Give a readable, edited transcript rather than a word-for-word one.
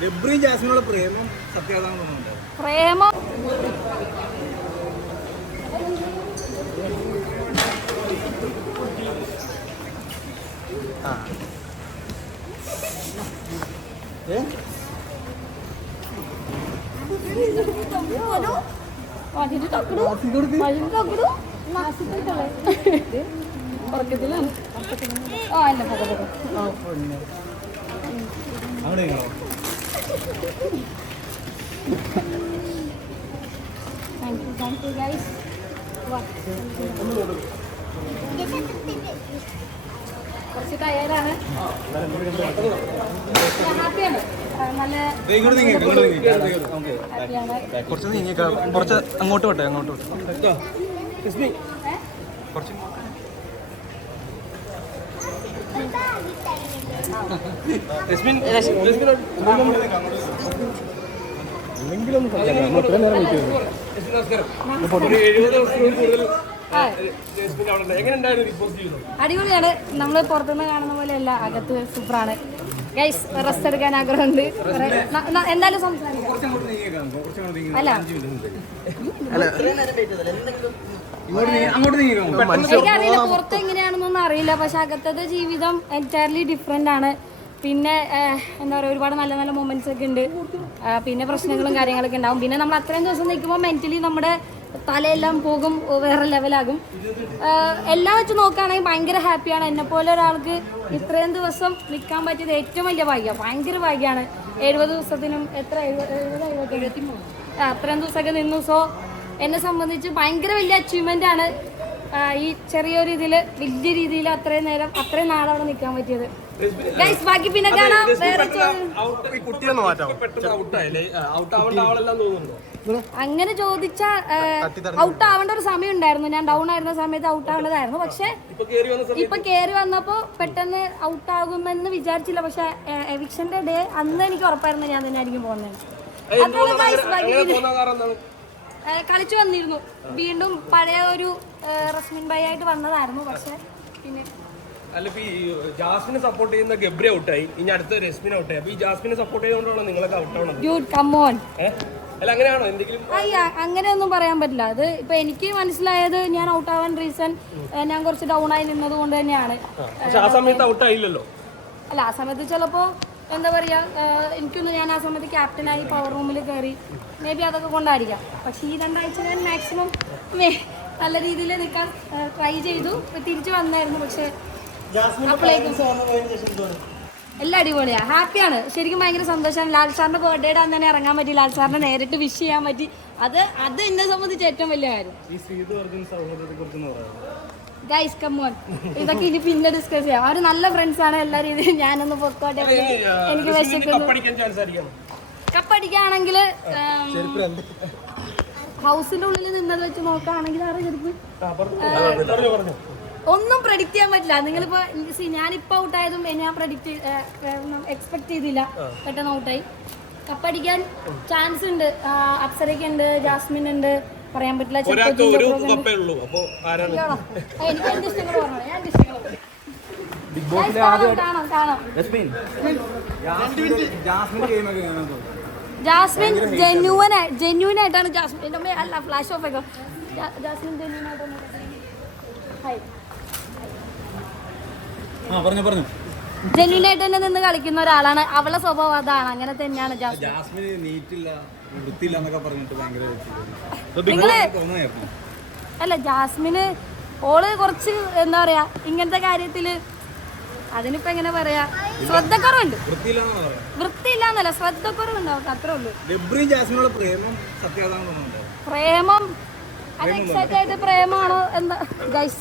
ഗബ്രിയും ജാസ്മിനുള്ള പ്രേമം സത്യമാണെന്ന് തോന്നുന്നുണ്ട്. പ്രേമം ഉറക്കത്തിലാണ്. ആ അല്ല താങ്ക് യു ഗൈസ്. കുറച്ച് ടയേർഡാണ്, ഹാപ്പിയാണ്, നല്ല കുറച്ച് അങ്ങോട്ട് വിട്ടെ, അങ്ങോട്ട് വിട്ടെ. കുറച്ച് അടിപൊളിയാണ്. നമ്മൾ പുറത്തുനിന്ന് കാണുന്ന പോലെയല്ല, അകത്ത് സൂപ്പറാണ് ഗൈസ്. റെസ്റ്റ് എടുക്കാൻ ആഗ്രഹമുണ്ട്. എന്തായാലും സംസാരിക്കാം. അല്ല എനിക്കറിയില്ല പുറത്ത് എങ്ങനെയാണെന്നൊന്നും അറിയില്ല, പക്ഷെ അകത്തത്തെ ജീവിതം എൻറ്റയർലി ഡിഫറെൻ്റ് ആണ്. പിന്നെ എന്താ പറയുക, ഒരുപാട് നല്ല നല്ല മൊമെന്റ്സ് ഒക്കെ ഉണ്ട്. പിന്നെ പ്രശ്നങ്ങളും കാര്യങ്ങളൊക്കെ ഉണ്ടാവും. പിന്നെ നമ്മൾ അത്രയും ദിവസം നിൽക്കുമ്പോൾ മെന്റലി നമ്മുടെ തലയെല്ലാം പോകും, വേറെ ലെവലാകും. എല്ലാം വെച്ച് നോക്കുകയാണെങ്കിൽ ഭയങ്കര ഹാപ്പിയാണ്. എന്നെപ്പോലെ ഒരാൾക്ക് ഇത്രയും ദിവസം നിൽക്കാൻ പറ്റിയത് ഏറ്റവും വലിയ ഭാഗ്യമാണ്, ഭയങ്കര ഭാഗ്യമാണ്. 70 ദിവസത്തിനും എത്ര 73 അത്രയും ദിവസമൊക്കെ നിന്നു. സോ എന്നെ സംബന്ധിച്ച് ഭയങ്കര വലിയ അച്ചീവ്മെൻ്റ് ആണ് ഈ ചെറിയൊരു ഇതിൽ വലിയ രീതിയിൽ അത്രയും നേരം അത്രയും നാളവിടെ നിൽക്കാൻ പറ്റിയത്. ഗൈസ് ബാക്കി പിന്നെ കാണാം. അങ്ങനെ ചോദിച്ചാൽ ഔട്ട് ആവേണ്ട ഒരു സമയം ഉണ്ടായിരുന്നു. ഞാൻ ഡൗൺ ആയിരുന്ന സമയത്ത് ഔട്ട് ആവേണ്ടതായിരുന്നു. പക്ഷെ ഇപ്പൊ കയറി വന്നപ്പോ പെട്ടെന്ന് ഔട്ട് ആകുമെന്ന് വിചാരിച്ചില്ല. പക്ഷെ എവിക്ഷന്റെ ഡേ അന്ന് എനിക്ക് ഉറപ്പായിരുന്നു ഞാൻ തന്നെ ആയിരിക്കും പോകുന്നത്. കളിച്ചു വന്നിരുന്നു, വീണ്ടും പഴയ ഒരു റസ്മിൻ ബൈ ആയിട്ട് വന്നതായിരുന്നു. പക്ഷെ പിന്നെ ജാസ്മിനെ സപ്പോർട്ട് ചെയ്യുന്ന ഗബ്രി ഔട്ടായി, ഇനി അടുത്ത രസ്മിൻ ഔട്ടായി. അപ്പൊ ഈ ജാസ്മിനെ സപ്പോർട്ട് ചെയ്തുകൊണ്ടാണോ നിങ്ങളൊക്കെ ഔട്ട് ആവണത്? അല്ല അങ്ങനെയാണോ? എന്തെങ്കിലും അങ്ങനെയൊന്നും പറയാൻ പറ്റില്ല. അത് ഇപ്പൊ എനിക്ക് മനസ്സിലായത് ഞാൻ ഔട്ട് ആവാൻ റീസൺ ഞാൻ കുറച്ച് ഡൗൺ ആയി നിന്നത് കൊണ്ട് തന്നെയാണ്. ആ സമയത്ത് ഔട്ട് ആയില്ലല്ലോ. അല്ല ആ സമയത്ത് ചിലപ്പോ എന്താ പറയാ, എനിക്കൊന്ന് ഞാൻ ആ സമയത്ത് ക്യാപ്റ്റനായി പവർ റൂമിൽ കയറി, മേ ബി അതൊക്കെ കൊണ്ടായിരിക്കാം. പക്ഷെ ഈ 2 ആഴ്ച ഞാൻ മാക്സിമം നല്ല രീതിയിൽ നിൽക്കാൻ ട്രൈ ചെയ്തു. തിരിച്ചു വന്നായിരുന്നു. പക്ഷെ എല്ലാം അടിപൊളിയാ, ഹാപ്പിയാണ്. ശരിക്കും ഭയങ്കര സന്തോഷമാണ്. ലാൽ സാറിന്റെ ബർത്ത്ഡേയുടെ അന്ന് തന്നെ ഇറങ്ങാൻ പറ്റി, ലാൽ സാറിനെ നേരിട്ട് വിഷ് ചെയ്യാൻ പറ്റി. അത് എന്നെ സംബന്ധിച്ച് ഏറ്റവും വലിയ കാര്യം. ഗൈസ് കം ഓൺ, ഇതൊക്കെ ഇനി പിന്നെ ഡിസ്കസ് ചെയ്യാം. അവർ നല്ല ഫ്രണ്ട്സ് ആണ് എല്ലാ രീതിയിലും. ഞാനൊന്ന് പൊക്കോട്ടെ, എനിക്ക് വിശക്കുന്നു. കപ്പടിക്കുകയാണെങ്കിൽ ഹൗസിന്റെ ഉള്ളിൽ നിന്നത് വെച്ച് നോക്കുകയാണെങ്കിൽ ആറ് ചെറുപ്പ് ഒന്നും പ്രഡിക്റ്റ് ചെയ്യാൻ പറ്റില്ല. നിങ്ങളിപ്പോ ഞാനിപ്പോ ഔട്ടായതും ഞാൻ എക്സ്പെക്ട് ചെയ്തില്ല, പെട്ടെന്ന് ഔട്ടായി. കപ്പടിക്കാൻ ചാൻസ് ഉണ്ട്. അപ്സരയ്ക്ക് ഉണ്ട്, ജാസ്മിൻ ഉണ്ട്, പറയാൻ പറ്റില്ല. എനിക്ക് എന്റെ ഇഷ്ടങ്ങൾ പറഞ്ഞു, ഞാൻ ജാസ്മിൻ ജെന്യൂൻ ആയിട്ടാണ്. ജാസ്മിൻ അല്ല ഫ്ലാഷ് ഓഫ് ആയിക്കോ. ജാസ്മിൻ ജെന്യൂൻ ആയിട്ടാണ്. ജെന്യൂനായിട്ട് തന്നെ നിന്ന് കളിക്കുന്ന ഒരാളാണ്. അവളെ സ്വഭാവം അതാണ്, അങ്ങനെ തന്നെയാണ്. അല്ല ജാസ്മിന് ഓള് കുറച്ച് എന്താ പറയാ ഇങ്ങനത്തെ കാര്യത്തില്, അതിനിപ്പോ എങ്ങനെ പറയാ, ശ്രദ്ധക്കുറവുണ്ട്. വൃത്തിയില്ലാന്നല്ല, ശ്രദ്ധക്കുറവുണ്ട് അവർക്ക്, അത്രേ ഉള്ളൂ. പ്രേമം അൺഎക്സാക്ട് ആയിട്ട് പ്രേമാണോ എന്താ ഗൈസ്?